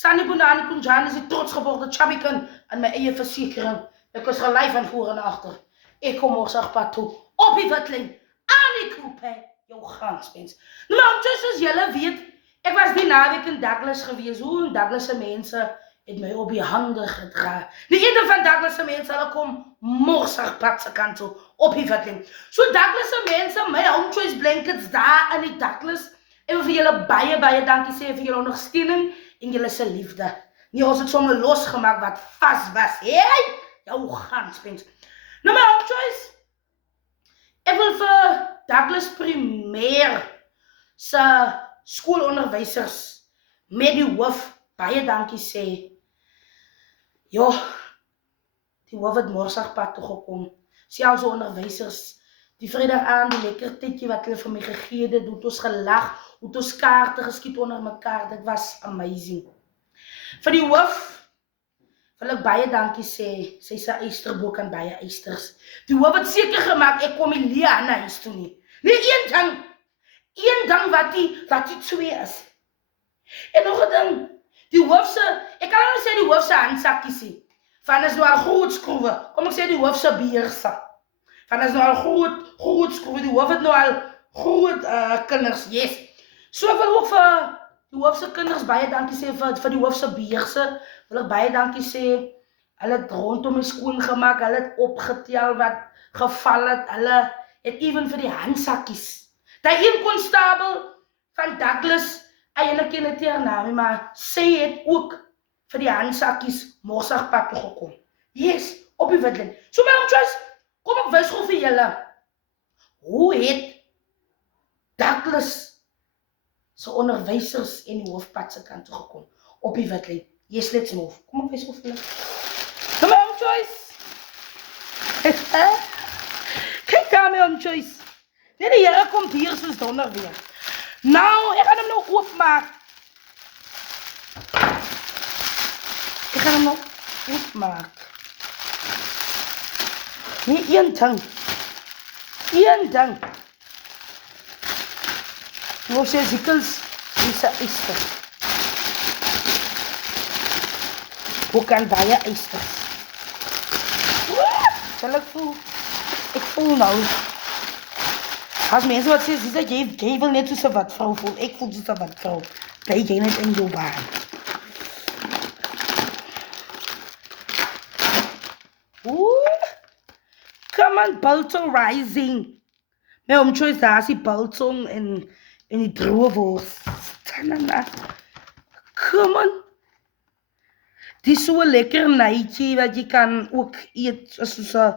Sunny Bonani Kunjan is die trots geworden Chabikan aan mijn eie versekering. Ek is gelei van voor en agter. Ek kom Morsagpad toe, op die Witling, aan die Koepé, jou ganspens. Nou maar soos julle weet, ek was die naweek in Douglas gewees, hoe en Douglas se mense het my op die hande gedra. Die ene van Douglas se mense, hulle kom Morsagpad se kant toe, op die Witling. So Douglas se mense, my Home Choice blankets daar in die Douglas, en vir julle baie dankie sê vir julle ondersteuning en julle se liefde. Nie ons het sommer losgemaak wat vas was. Hey, jou ganspens. Nou my Home Choice, ek wil vir Douglas Primair se skoolonderwysers met die hoof baie dankie sê. Jo, die hoof het Morsagpad toe gekom. Selfs onderwysers, die Vrydag aan, die lekker tydjie wat hulle vir my gegee het, hoe het ons gelag, hoe het ons kaarte geskiet onder mekaar, dit was amazing. Vir die hoof wil ek baie dankie sê, sy is 'n eysterbok aan baie eysters. Die hoof het seker gemaak, ek kom nie Lia na huis toe nie. Nee, een ding wat die twee is. En nog 'n ding, die hoof se, ek kan nou sê die hoof se handsakkie sê, van is nou al groot skroewe, kom ek sê die hoof se beersa, van is nou al groot skroewe, die hoof het nou al groot kinders, yes. So ek wil ook vir die hoof se kinders baie dankie sê, vir die hoof se beerse, wil ek baie dankie sê, hulle het rondom die skool gemaak, hulle het opgetel wat geval het, hulle het even vir die handsakkies. Die een konstabel van Douglas, eintlik ken het haar naam, maar sy het ook vir die handsakkies Morsagpad toe gekom. Yes, op die Witling. So my Home Choice, kom ek wys gou vir julle, hoe het Douglas se onderwysers en die hoofpad se kant toe gekom, op die Witling. Yes, let's move. Kom ek wys gou vir julle. So my Home Choice. Kyk daar my Home Choice. Nee, die Here kom hier soos donder weer. Nou, ek gaan hom nou oopmaak. Ek gaan hom nou oopmaak. Nee, een ding. Hoe sê Zikkels, dis 'n eyster. Hoe kan baie eysters? Sal ek voel? Ek voel nou. As mense wat sê, dis dat jy wil net soos 'n wat vrou voel. Ek voel soos 'n wat vrou. Bly jy net in jou baan. Come on, Biltong Rising. My Home Choice, daar is die biltong en die droë wors. Come on. Die is so 'n lekker nytjie wat jy kan ook eet soos 'n